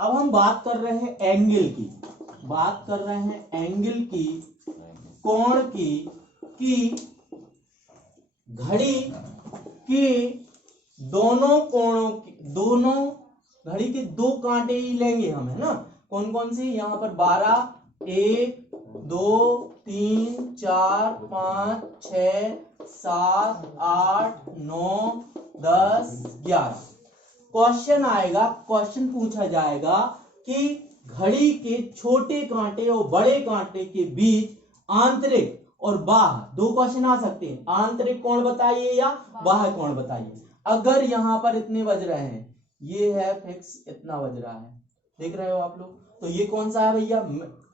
अब हम बात कर रहे हैं एंगल की, बात कर रहे हैं एंगल की, कोण की, कि घड़ी के दोनों कोणों की, दोनों घड़ी के दो कांटे ही लेंगे हम, है ना। कौन कौन सी, यहाँ पर 12, 1 2 3 4 5 6 7 8 9 10 11। क्वेश्चन आएगा, क्वेश्चन पूछा जाएगा कि घड़ी के छोटे कांटे और बड़े कांटे के बीच आंतरिक और बाह्य, दो क्वेश्चन आ सकते हैं। आंतरिक कोण बताइए या बाह्य कोण बताइए। अगर यहां पर इतने बज रहे हैं, ये है फिक्स, इतना बज रहा है, देख रहे हो आप लोग, तो ये कौन सा है भैया,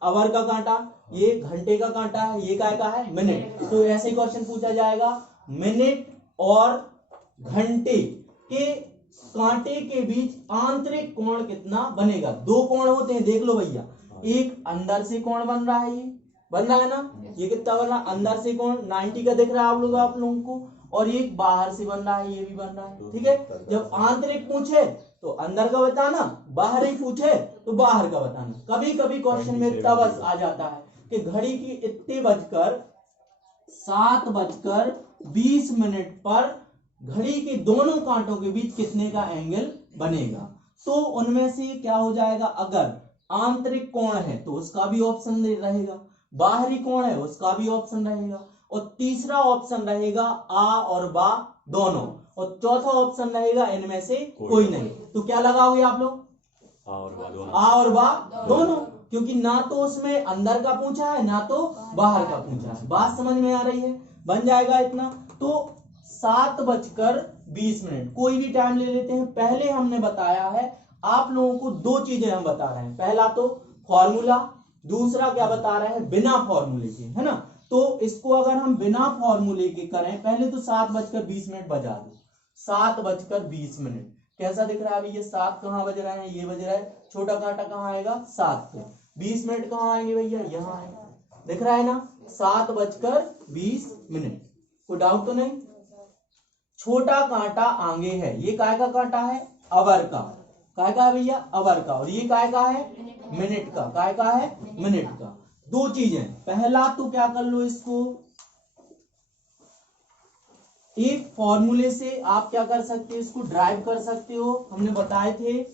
आवर का कांटा, ये घंटे का कांटा है, ये काय का है, मिनट। तो ऐसे ही क्वेश्चन पूछा जाएगा, मिनट और घंटे के कांटे के बीच आंतरिक कोण कितना बनेगा। दो कोण होते हैं, देख लो भैया, एक अंदर से कोण बन रहा है, ये बन रहा है ना, ये कितना बन रहा है, अंदर से कोण 90 का दिख रहा है आप लोगों को, और एक बाहर से बन रहा है, ये भी बन रहा है, ठीक है। जब आंतरिक पूछे तो अंदर का बताना, बाहर ही पूछे तो बाहर का बताना। कभी कभी क्वेश्चन में तवस आ जाता है कि घड़ी की इतने बजकर 7:20 पर घड़ी के दोनों कांटों के बीच कितने का एंगल बनेगा। तो उनमें से क्या हो जाएगा, अगर आंतरिक कोण है तो उसका भी ऑप्शन रहेगा, बाहरी कोण है उसका भी ऑप्शन रहेगा, और तीसरा ऑप्शन रहेगा आ और बा दोनों, और चौथा ऑप्शन रहेगा इनमें से कोई नहीं। तो क्या लगाओगे आप लोग, आ और बा दोनों, क्योंकि ना तो उसमें अंदर का पूछा है ना तो बाहर का पूछा है। बात समझ में आ रही है, बन जाएगा इतना। तो 7:20, कोई भी टाइम ले लेते हैं। पहले हमने बताया है आप लोगों को, दो चीजें हम बता रहे हैं, पहला तो फॉर्मूला, दूसरा क्या बता रहे हैं, बिना फॉर्मूले के, है ना। तो इसको अगर हम बिना फॉर्मूले के करें, पहले तो 7:20 बजा दो, 7:20 कैसा दिख रहा है अभी, ये 7 कहां बज रहे हैं, ये बज रहा है, छोटा कांटा कहां आएगा 7 पे, 20 मिनट कहां आएंगे भैया, यहाँ आएंगे, दिख रहा है ना, 7:20। कोई डाउट तो नहीं। छोटा कांटा आगे है, ये काय का कांटा है, अवर का, काय का है भैया, अवर का, और ये काय का है, मिनट का, काय का है, मिनट का। दो चीजें, पहला तो क्या कर लो, इसको एक फॉर्मूले से आप क्या कर सकते हो, इसको ड्राइव कर सकते हो, हमने बताए थे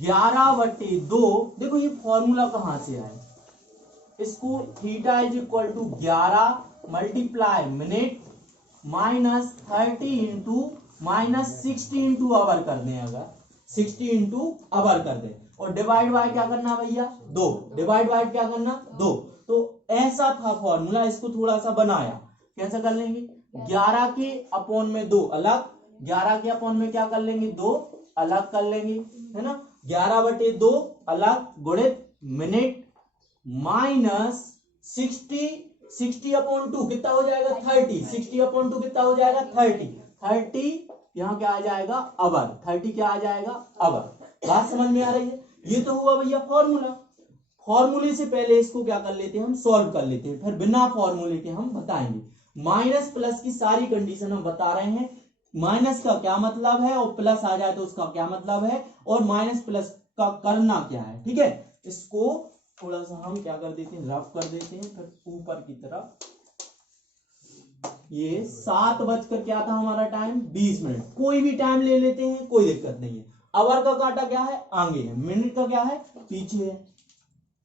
11/2। देखो ये फॉर्मूला कहां से आया, इसको theta is equal to 11 multiply minute minus 30 into minus 60 into hour कर दें, अगर 60 इंटू आवर कर दें, और डिवाइड बाय क्या करना भैया, 2, डिवाइड बाय क्या करना, 2। तो ऐसा था फॉर्मूला, इसको थोड़ा सा बनाया, कैसा कर लेंगे, 11 के अपॉन में 2 अलग, 11 के अपॉन में क्या कर लेंगे, 2 अलग कर लेंगे, है ना, 11/2 अलग, गुणित मिनट माइनस 60/2 कितना हो जाएगा, 30, 60/2 कितना हो जाएगा, 30 यहाँ क्या आ जाएगा, अवर, 30 क्या आ जाएगा, अवर। बात समझ में आ रही है। ये तो हुआ भैया फॉर्मूला। फॉर्मूले से पहले इसको क्या कर लेते हैं, हम सॉल्व कर लेते हैं, फिर बिना फॉर्मूले के हम बताएंगे। माइनस प्लस की सारी कंडीशन हम बता रहे हैं, माइनस का क्या मतलब है और प्लस आ जाए तो उसका क्या मतलब है, और माइनस प्लस का करना क्या है, ठीक है। इसको थोड़ा सा हम क्या कर देते हैं, रफ कर देते हैं, फिर ऊपर की तरफ। ये 7 बजकर क्या था हमारा टाइम, 20 मिनट, कोई भी टाइम ले लेते हैं, कोई दिक्कत नहीं है। आवर का कांटा क्या है, आगे है, मिनट का क्या है, पीछे है।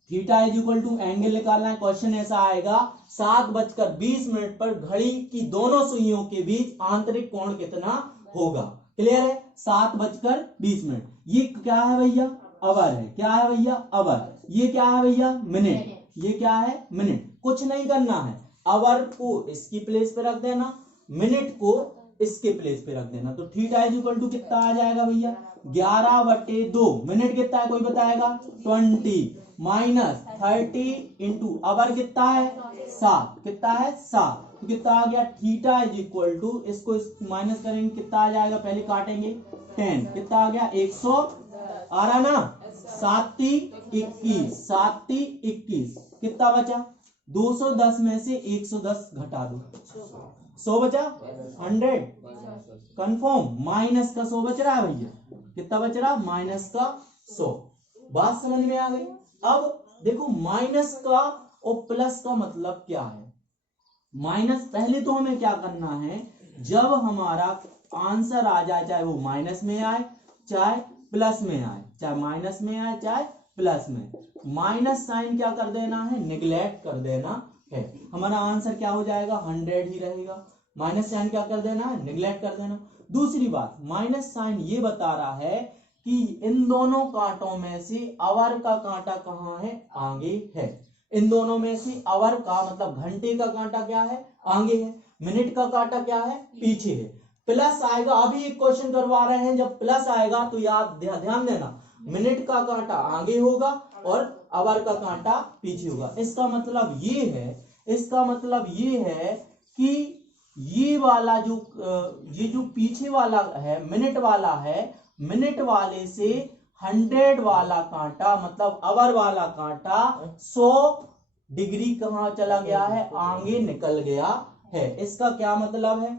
Theta is equal to angle निकालना है, क्वेश्चन ऐसा आएगा 7:20 पर घड़ी की दोनों सुइयों के बीच आंतरिक कोण कितना होगा। क्लियर है, 7:20। ये क्या है भैया, आवर है, क्या है भैया, आवर। ये क्या है भैया, मिनट, ये क्या है, मिनट। कुछ नहीं करना है, आवर को इसकी प्लेस पे रख देना, मिनट को इसके प्लेस पे रख देना। तो थीटा इज इक्वल टू कितना आ जाएगा भैया, 11/2, मिनट कितना है कोई बताएगा, 20 माइनस 30 इंटू आवर कितना है, 7, कितना है, 7। तो कितना आ गया, थीटा इज इक्वल टू, इसको माइनस करेंगे कितना आ जाएगा, पहले काटेंगे 10, कितना आ गया, 100 आ रहा ना, 7×21, 7×21 कितना बचा, 210 में से 110 घटा दो, 100 बचा 100 कंफर्म, माइनस का 100 बच रहा है भैया, कितना बच रहा, माइनस का 100। बात समझ में आ गई। अब देखो माइनस का और प्लस का मतलब क्या है। माइनस, पहले तो हमें क्या करना है, जब हमारा आंसर आ जाए, चाहे वो माइनस में आए चाहे प्लस में आए, चाहे माइनस में आए चाहे प्लस में, माइनस साइन क्या कर देना है, निगलेक्ट कर देना है। हमारा आंसर क्या हो जाएगा, 100 ही रहेगा। माइनस साइन क्या कर देना है, निगलेक्ट कर देना। दूसरी बात, माइनस साइन ये बता रहा है कि इन दोनों कांटों में से अवर का कांटा कहाँ है, आगे है। इन दोनों में से अवर का मतलब घंटे का कांटा क्या है, आगे है। मिनट का कांटा क्या है, पीछे है। प्लस आएगा, अभी एक क्वेश्चन करवा रहे हैं, जब प्लस आएगा तो याद ध्यान देना, मिनट का कांटा आगे होगा और अवर का कांटा पीछे होगा। इसका मतलब ये है, इसका मतलब ये है कि ये वाला जो ये जो पीछे वाला है, मिनट वाला है, मिनट वाले से 100 वाला कांटा मतलब अवर वाला कांटा 100 डिग्री कहां चला गया है, आगे निकल गया है। इसका क्या मतलब है,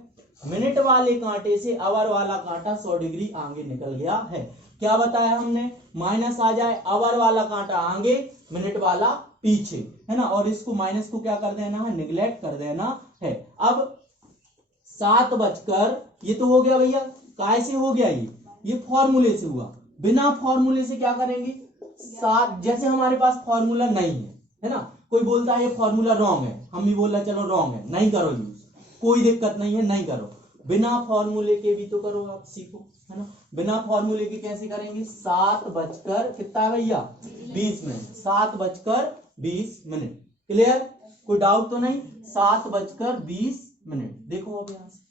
मिनट वाले कांटे से अवर वाला कांटा 100 डिग्री आगे निकल गया है। क्या बताया हमने, माइनस आ जाए, अवर वाला कांटा आगे, मिनट वाला पीछे, है ना। और इसको माइनस को क्या कर देना है, निगलेक्ट कर देना है। अब 7 बजकर, ये तो हो गया भैया, काय से हो गया, ये फॉर्मूले से हुआ। बिना फॉर्मूले से क्या करेंगे, 7, जैसे हमारे पास फॉर्मूला नहीं है ना, कोई बोलता है ये फॉर्मूला रॉन्ग है, हम भी बोल रहे चलो रॉन्ग है, नहीं करो यूज, कोई दिक्कत नहीं है, नहीं करो। बिना फॉर्मूले के भी तो करो, आप सीखो, है ना। बिना फॉर्मूले के कैसे करेंगे, 7 बजकर कितना भैया, 20 मिनट, 7 बजकर 20 मिनट। क्लियर, कोई डाउट तो नहीं, 7 बजकर 20 मिनट। देखो अब यहां से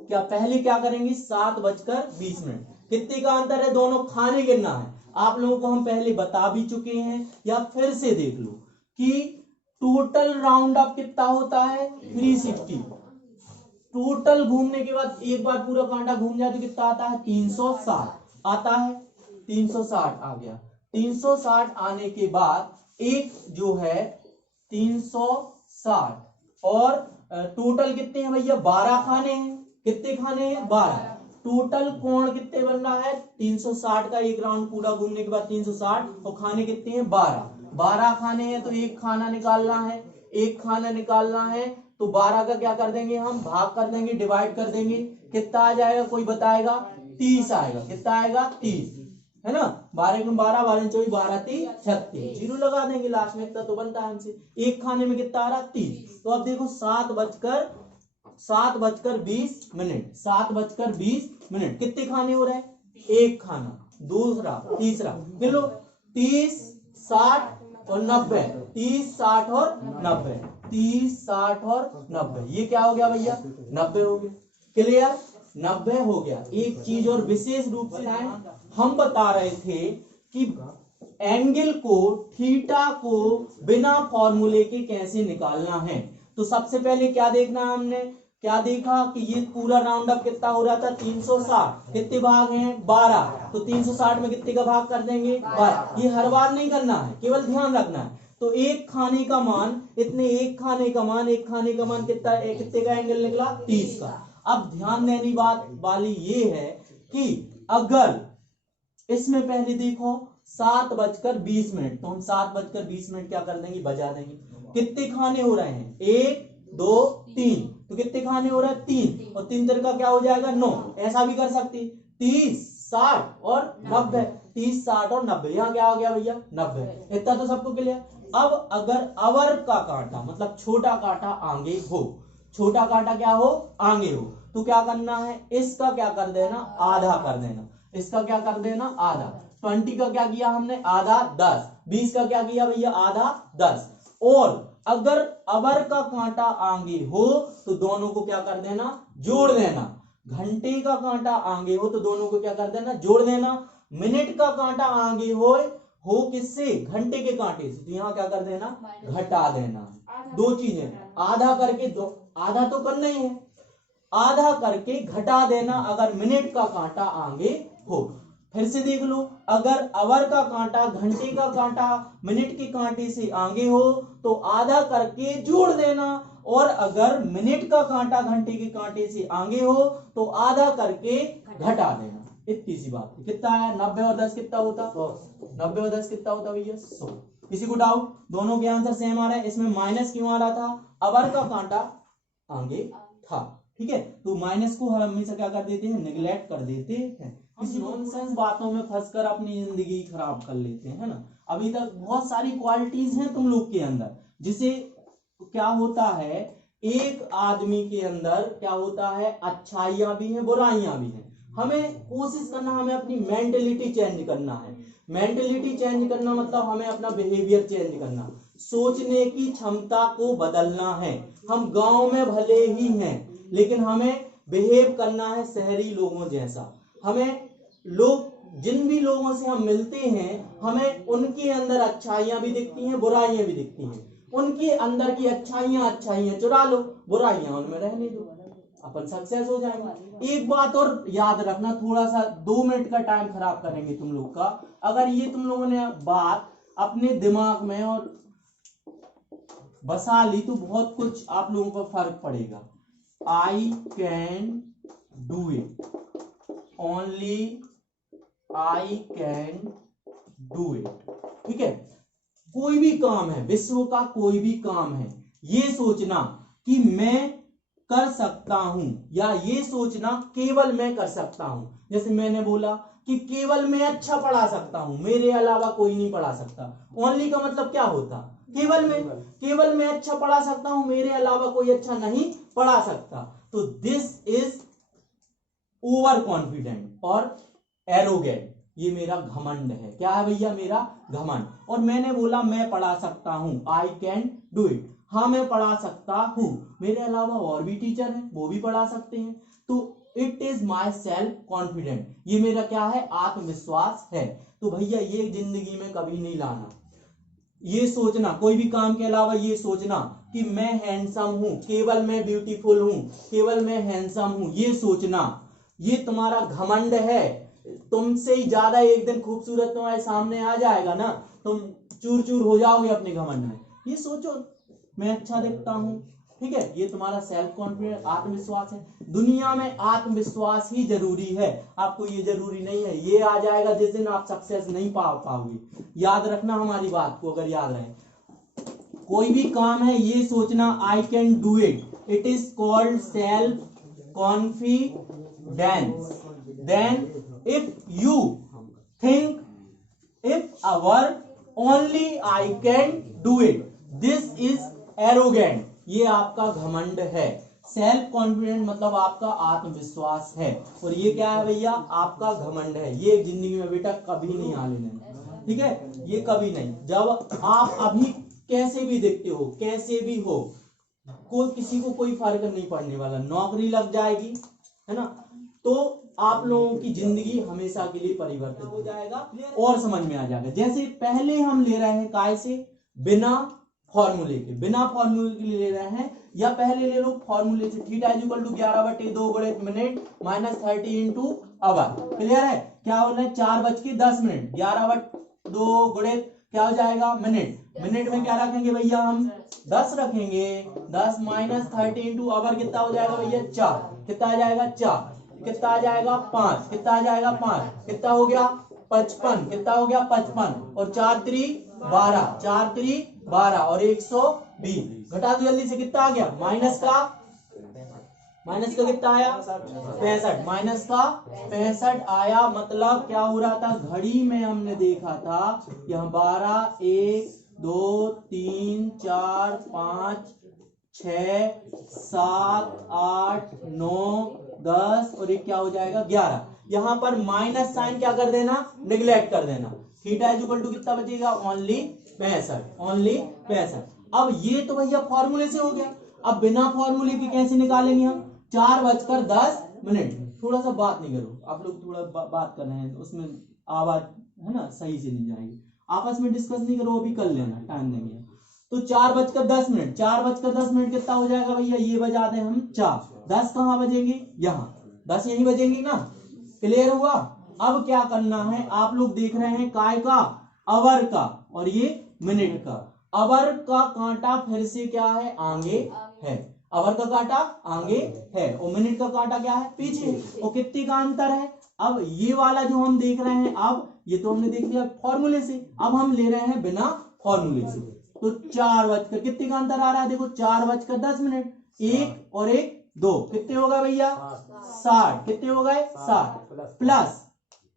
क्या, पहले क्या करेंगे, 7 बजकर 20 मिनट, कितने का अंतर है, दोनों खाने गिनना है। आप लोगों को हम पहले बता भी चुके हैं, या फिर से देख लो कि टोटल राउंड अप कितना होता है, 360। टोटल घूमने के बाद एक बार पूरा कांटा घूम जाए तो कितना आता है, 360 आता है, 360 आ गया। 360 आने के बाद एक जो है 360 और टोटल कितने हैं भैया, 12 खाने हैं। कितने खाने हैं, 12। टोटल कोण कितने बनना है, 360 का एक राउंड पूरा घूमने के बाद 360, और खाने कितने हैं, 12 खाने हैं। तो एक खाना निकालना है, एक खाना निकालना है, तो 12 का क्या कर देंगे हम, भाग कर देंगे, डिवाइड कर देंगे, कितना आ जाएगा, कोई बताएगा, 30 आएगा। कितना आएगा, 30, है ना। 12 गुण 12, 12 24, 12 3 36, जीरो लगा देंगे लास्ट में, इतना तो बनता है हमसे। एक खाने में कितना आ रहा, 30। तो अब देखो 7 बजकर 20 मिनट, 7 बजकर 20 मिनट, कितने खाने हो रहे हैं, एक खाना, दूसरा, तीसरा, मिलो 30 60 और 90, 30 60 और 90, 30 60 और 90, ये क्या हो गया भैया, 90 हो गया। क्लियर, 90 हो गया। एक चीज और विशेष रूप से हम बता रहे थे कि एंगल को, थीटा को बिना फॉर्मूले के कैसे निकालना है। तो सबसे पहले क्या देखना है, हमने क्या देखा कि ये पूरा राउंड अप कितना हो रहा था, 360, कितने भाग हैं, 12, तो 360 में कितने का भाग कर देंगे, 12। ये हर बार नहीं करना है, केवल ध्यान रखना है। तो एक खाने का मान, इतने एक खाने का मान कितना, कितने का एंगल निकला, 30 का। अब ध्यान देने बात वाली ये है कि अगर इसमें पहले देखो 7 बजकर 20 मिनट, तो हम 7 बजकर 20 मिनट क्या कर देंगे, बजा देंगे। कितने खाने हो रहे हैं, 1 2 3, तो कितने खाने हो रहे हैं, 3, और 3 का क्या हो जाएगा, 9। ऐसा भी कर सकते, 30 60 और 90, 30 60 और 90, यहाँ क्या हो गया भैया, 90। इतना तो सबको क्लियर। अब अगर अवर का कांटा मतलब छोटा कांटा आगे हो, छोटा कांटा क्या हो, आगे हो, तो क्या करना है, इसका क्या कर देना, आधा कर देना। इसका क्या कर देना, आधा। 20 का क्या किया हमने, आधा 10। 20 का क्या किया भैया, आधा 10। और अगर अवर का कांटा आगे हो तो दोनों को क्या कर देना, जोड़ देना। घंटे का कांटा आगे हो तो दोनों को क्या कर देना, जोड़ देना। मिनट का कांटा आगे हो किससे, घंटे के कांटे से, तो यहाँ क्या कर देना, घटा देना। दो चीजें, आधा करके दो, आधा तो करना ही है, आधा करके घटा देना अगर मिनट का कांटा आगे हो। फिर से देख लो, अगर अवर का कांटा घंटे का कांटा मिनट के कांटे से आगे हो तो आधा करके जोड़ देना, और अगर मिनट का कांटा घंटे के कांटे से आगे हो तो आधा करके घटा देना। इतनी सी बात है। कितना आया? 90 और 10 कितना होता? 90 और 10 कितना होता भैया? 100। किसी को डाउट? दोनों के आंसर सेम आ रहा है। इसमें माइनस क्यों आ रहा था? अवर का कांटा आगे था। ठीक है, तो माइनस को हम हमेशा क्या कर देते हैं? नेग्लेक्ट कर देते हैं। किसी नॉनसेंस बातों में फंसकर अपनी जिंदगी खराब कर लेते हैं, है ना। अभी तक बहुत सारी क्वालिटीज हैं तुम लोग के अंदर, जिसे क्या होता है, एक आदमी के अंदर क्या होता है, अच्छाइयां भी हैं बुराइयां भी हैं। हमें कोशिश करना, हमें अपनी मेंटेलिटी चेंज करना है। मेंटेलिटी चेंज करना मतलब हमें अपना बिहेवियर चेंज करना, सोचने की क्षमता को बदलना है। हम गांव में भले ही हैं लेकिन हमें बिहेव करना है शहरी लोगों जैसा। हमें लोग, जिन भी लोगों से हम मिलते हैं, हमें उनके अंदर अच्छाइयां भी दिखती हैं बुराइयां भी दिखती हैं। उनके अंदर की अच्छाइयां चुरा लो, बुराइयां उनमें रहने दो, अपन सक्सेस हो जाएंगे। एक बात और याद रखना, थोड़ा सा 2 मिनट का टाइम खराब करेंगे तुम लोग का। अगर ये तुम लोगों ने बात अपने दिमाग में और बसा ली तो बहुत कुछ आप लोगों को फर्क पड़ेगा। आई can do it, only I can do it. ठीक है, कोई भी काम है, विश्व का कोई भी काम है, ये सोचना कि मैं कर सकता हूं, या ये सोचना केवल मैं कर सकता हूं। जैसे मैंने बोला कि केवल मैं अच्छा पढ़ा सकता हूं, मेरे अलावा कोई नहीं पढ़ा सकता। ओनली का मतलब क्या होता? केवल मैं अच्छा पढ़ा सकता हूं, मेरे अलावा कोई अच्छा नहीं पढ़ा सकता। तो दिस इज ओवर कॉन्फिडेंट और एरोगेंट, ये मेरा घमंड है। क्या है भैया? मेरा घमंड। और मैंने बोला मैं पढ़ा सकता हूं, आई कैन डू इट। हाँ मैं पढ़ा सकता हूं, मेरे अलावा और भी टीचर हैं, वो भी पढ़ा सकते हैं। तो it is my self confident, ये मेरा क्या है? आत्मविश्वास है। तो भैया ये जिंदगी में कभी नहीं लाना, ये सोचना कोई भी काम के अलावा ये सोचना कि मैं हैंडसम हूं, केवल मैं ब्यूटीफुल हूं, केवल मैं हैंडसम हूं, ये सोचना, ये तुम्हारा घमंड है। तुमसे ही ज्यादा एक दिन खूबसूरत तुम्हारे सामने आ जाएगा ना, तुम चूर चूर हो जाओगे अपने घमंड में। ये सोचो मैं अच्छा दिखता हूं, ठीक है, ये तुम्हारा सेल्फ कॉन्फिडेंस, आत्मविश्वास है। दुनिया में आत्मविश्वास ही जरूरी है, आपको ये जरूरी नहीं है। ये आ जाएगा जिस दिन आप सक्सेस नहीं पाओगे। याद रखना हमारी बात को, अगर याद रहे। कोई भी काम है ये सोचना I can do it, it is called self confidence. Then if you think if a work only I can do it, this is arrogant, ये आपका घमंड है। सेल्फ कॉन्फिडेंट मतलब आपका आत्मविश्वास है, और ये क्या है भैया? आपका घमंड है। ये जिंदगी में बेटा कभी नहीं आने देना, ठीक है, ये कभी नहीं। जब आप अभी कैसे भी दिखते हो, कैसे भी हो, कोई किसी को कोई फर्क नहीं पड़ने वाला। नौकरी लग जाएगी, है ना, तो आप लोगों की जिंदगी हमेशा के लिए परिवर्तित हो जाएगा और समझ में आ जाएगा। जैसे पहले हम ले रहे हैं काय से? बिना फॉर्मूले के, बिना फॉर्मूले के ले रहे हैं, या पहले ले लो फॉर्मूले से। थीटा इज इक्वल टू 11/2 गुणित minute minus 30 into hour. Clear है? क्या बोल रहे हैं? 4:10, 11/2 गुणित क्या हो जाएगा? मिनट। मिनट में क्या रखेंगे भैया? हम 10 रखेंगे। 10 माइनस 30 इंटू आवर कितना हो जाएगा भैया? 4। कितना आ जाएगा? 4। कितना आ जाएगा? 5। कितना आ जाएगा? 5। कितना हो गया? 55। कितना हो गया? 55। और 4 3 12, 4 3 12 और 120। घटा दो जल्दी से, कितना आ गया? माइनस का कितना आया? 65। माइनस का 65 आया। मतलब क्या हो रहा था? घड़ी में हमने देखा था यहाँ 12, 1 2 3 4 5 6 7 8 9 10 और एक क्या हो जाएगा? 11। यहां पर माइनस साइन क्या कर देना? निगलेक्ट कर देना। थीटा इज इक्वल टू कितना बचेगा? ओनली 65। ओनली 65। अब ये तो भैया फॉर्मूले से हो गया। अब बिना फॉर्मूले के कैसे निकालेंगे हम? 4:10। थोड़ा सा बात नहीं करो आप लोग, थोड़ा बात कर रहे हैं तो उसमें आवाज है ना सही से नहीं जाएगी। आपस में डिस्कस नहीं करो, अभी कर लेना, टाइम देंगे। तो 4:10। 4:10 कितना हो जाएगा भैया? ये बजा दें हम 4। 10 कहां बजेंगे? यहाँ। 10 यहीं बजेंगे ना। क्लियर हुआ? अब क्या करना है? आप लोग देख रहे हैं काय का? अवर का, और ये मिनट का। अवर का कांटा फिर से क्या है? आगे है, आवर का कांटा आगे है और मिनट का कांटा क्या है, पीछे। और कितने का अंतर है। अब ये वाला जो हम देख रहे हैं, अब ये तो हमने देख लिया फॉर्मूले से, अब हम ले रहे हैं बिना फॉर्मूले से। तो 4 कितने का अंतर आ रहा है, देखो 4:10, 1 और 1 2, कितने हो गए भैया 60, कितने हो गए 60 प्लस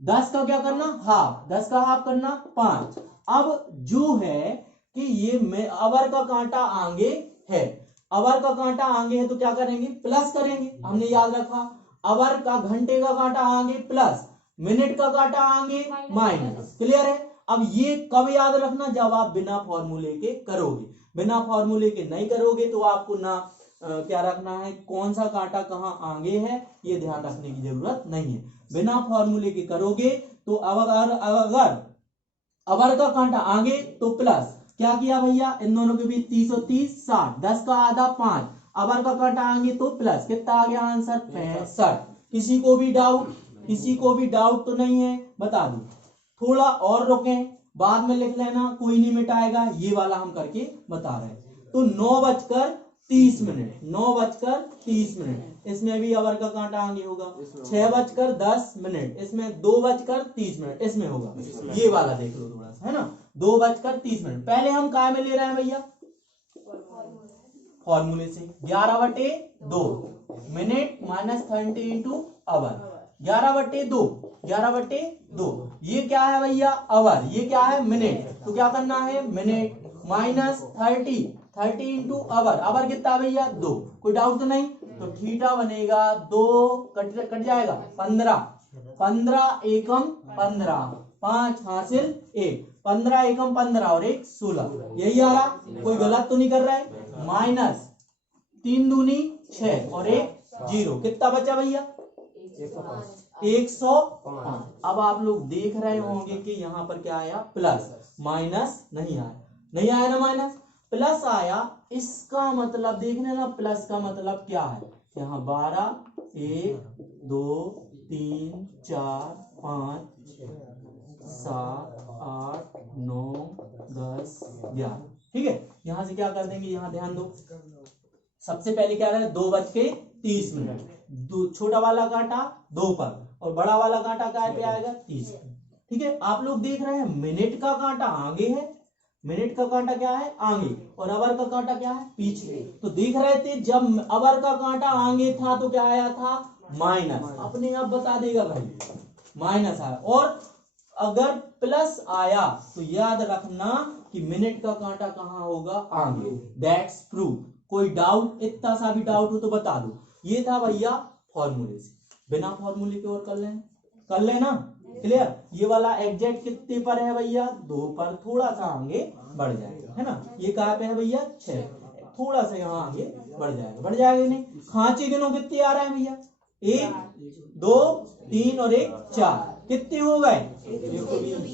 10 का क्या करना हाफ, 10 का हाफ करना 5। अब जो है कि ये अवर का कांटा आगे है, अवर का कांटा आगे है तो क्या करेंगे, प्लस करेंगे। हमने याद रखा अवर का घंटे का कांटा आगे प्लस, मिनट का कांटा आगे माइनस। क्लियर है। अब ये कब याद रखना, जब आप बिना फॉर्मूले के करोगे। बिना फॉर्मूले के नहीं करोगे तो आपको ना क्या रखना है, कौन सा कांटा कहाँ आगे है ये ध्यान रखने की जरूरत नहीं है। बिना फॉर्मूले के करोगे तो अगर अवर का कांटा आगे तो प्लस, क्या किया भैया इन दोनों के बीच 30 और 30 60, 10 का आधा 5, अवर का कांटा आगे तो प्लस, कितना आ गया आंसर 65। किसी को भी डाउट, किसी को भी डाउट तो नहीं है, बता दो। थोड़ा और रुकें, बाद में लिख लेना, कोई नहीं मिटाएगा, ये वाला हम करके बता रहे हैं। तो 9:30, 9:30, इसमें भी अवर का कांटा आगे होगा। 6:10, इसमें 2:30, इसमें होगा। ये वाला देख लो थोड़ा सा, है ना 2:30। पहले हम काय में ले रहे हैं भैया, फॉर्मूले से। 11/2 मिनट माइनस 30 इंटू आवर, 11/2, 11/2 ये क्या है भैया आवर, ये क्या है मिनट। तो क्या करना है, minute minus 30 into hour, hour कितना भैया 2, कोई डाउट तो नहीं। तो थीटा बनेगा 2 कट जाएगा 15, 15 एकम 15, 5 हासिल 1, 15 एकम 15 और 1 16, यही आ रहा, कोई गलत तो नहीं कर रहा है। माइनस 3 दूनी 6 और 1 0, कितना बचा भैया 105। अब आप लोग देख रहे होंगे कि यहाँ पर क्या आया प्लस, माइनस नहीं आया, नहीं आया ना माइनस, प्लस आया। इसका मतलब देखने ना, प्लस का मतलब क्या है, यहाँ 12 1 2 3 4 5 7 8 9 10 11, ठीक है। यहां से क्या कर देंगे, यहाँ ध्यान दो, सबसे पहले क्या रहा है 2:30, छोटा वाला कांटा 2 पर और बड़ा वाला कांटा काय पे आएगा 30, ठीक है। आप लोग देख रहे हैं मिनट का कांटा आगे है, मिनट का कांटा क्या है आगे, और अवर का कांटा क्या है पीछे। तो देख रहे थे जब अवर का कांटा आगे था तो क्या आया था माइनस, अपने आप बता देगा भाई माइनस आया। और अगर प्लस आया तो याद रखना कि मिनट का कांटा कहाँ होगा आगे, दैट्स प्रूफ। कोई डाउट, इतना सा भी डाउट हो तो बता दो। ये था भैया फॉर्मूले से, बिना फॉर्मूले के और कर लेना क्लियर। ये वाला एग्जैक्ट कितने पर है भैया 2 पर, थोड़ा सा आगे बढ़ जाएगा, है ना। ये कहाँ पे है भैया 6, थोड़ा सा यहाँ आगे बढ़ जाएगा नहीं। खांचे गिनो कितने आ रहे हैं भैया 1 2 3 और 1 4, कितने हो गए।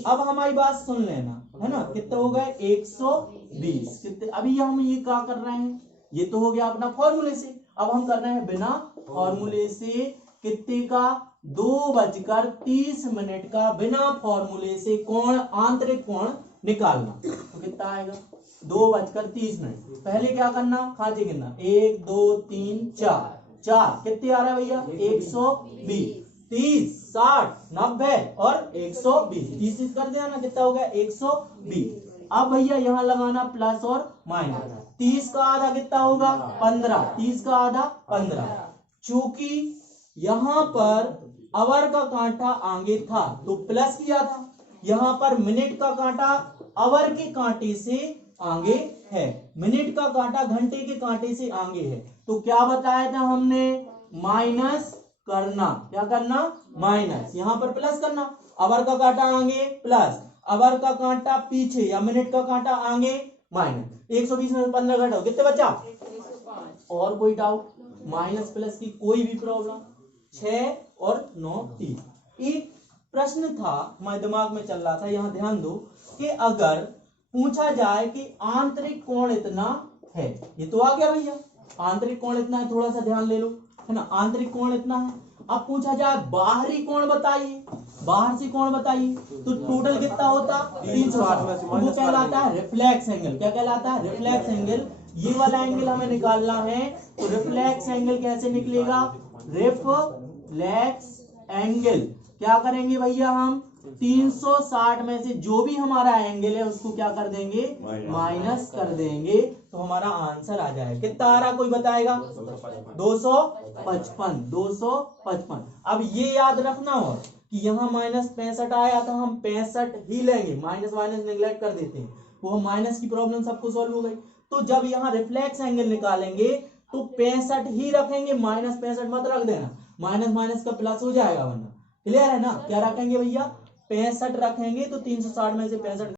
अब हमारी बात सुन लेना, है ना, कितने हो गए 120। कितने अभी हम ये क्या कर रहे हैं, ये तो हो गया अपना फॉर्मूले से। अब हम कर रहे हैं बिना फॉर्मूले से, कितने का 2:30 का बिना फॉर्मूले से कोण, आंतरिक कोण निकालना। तो कितना आएगा 2:30। पहले क्या करना, खांचे गिनना 1 2 3 4, कितने आ रहा है भैया 120, 30 60 90 और 120, 30 कर दिया ना, कितना हो गया 120। अब भैया यहाँ लगाना प्लस और माइनस, 30 का आधा कितना होगा 15, 30 का आधा 15। चूंकि यहाँ पर अवर का कांटा आगे था तो प्लस किया था, यहाँ पर मिनट का कांटा अवर के कांटे से आगे है, मिनट का कांटा घंटे के कांटे से आगे है, तो क्या बताया था हमने माइनस करना, क्या करना माइनस, यहाँ पर प्लस करना। अवर का कांटा आगे प्लस, अवर का कांटा पीछे या मिनट का कांटा आगे माइनस। 120 में 15 घटाओ, कितने बचा 105। और कोई डाउट, माइनस प्लस की कोई भी प्रॉब्लम। 6 और 9 3। एक प्रश्न था हमारे दिमाग में चल रहा था, यहाँ ध्यान दो कि अगर पूछा जाए कि आंतरिक कोण इतना है, ये तो आ गया भैया आंतरिक कोण इतना है, थोड़ा सा ध्यान ले लो, है ना, आंतरिक कोण इतना है। अब पूछा जाए बाहरी कोण बताइए, बाहर से कोण बताइए, तो टोटल कितना होता 360, वो कहलाता है रिफ्लेक्स एंगल। क्या कहलाता है रिफ्लेक्स एंगल। ये वाला एंगल हमें निकालना है, तो रिफ्लेक्स एंगल कैसे निकलेगा? रिफ्लेक्स एंगल क्या करेंगे भैया, हम 360 में से जो भी हमारा एंगल है उसको क्या कर देंगे, माइनस कर देंगे, तो हमारा आंसर आ जाएगा। कितना आ रहा कोई बताएगा? 255। 255। अब ये याद रखना हो कि यहाँ -65 आया था, हम 65 ही लेंगे, माइनस माइनस निगलेक्ट कर देते हैं, वो माइनस की प्रॉब्लम सबको सॉल्व हो गई। तो जब यहाँ रिफ्लेक्स एंगल निकालेंगे तो 65 ही रखेंगे, -65 मत रख देना, माइनस माइनस का प्लस हो जाएगा वरना। क्लियर है ना? क्या रखेंगे भैया? 65 रखेंगे, तो 360 में से 65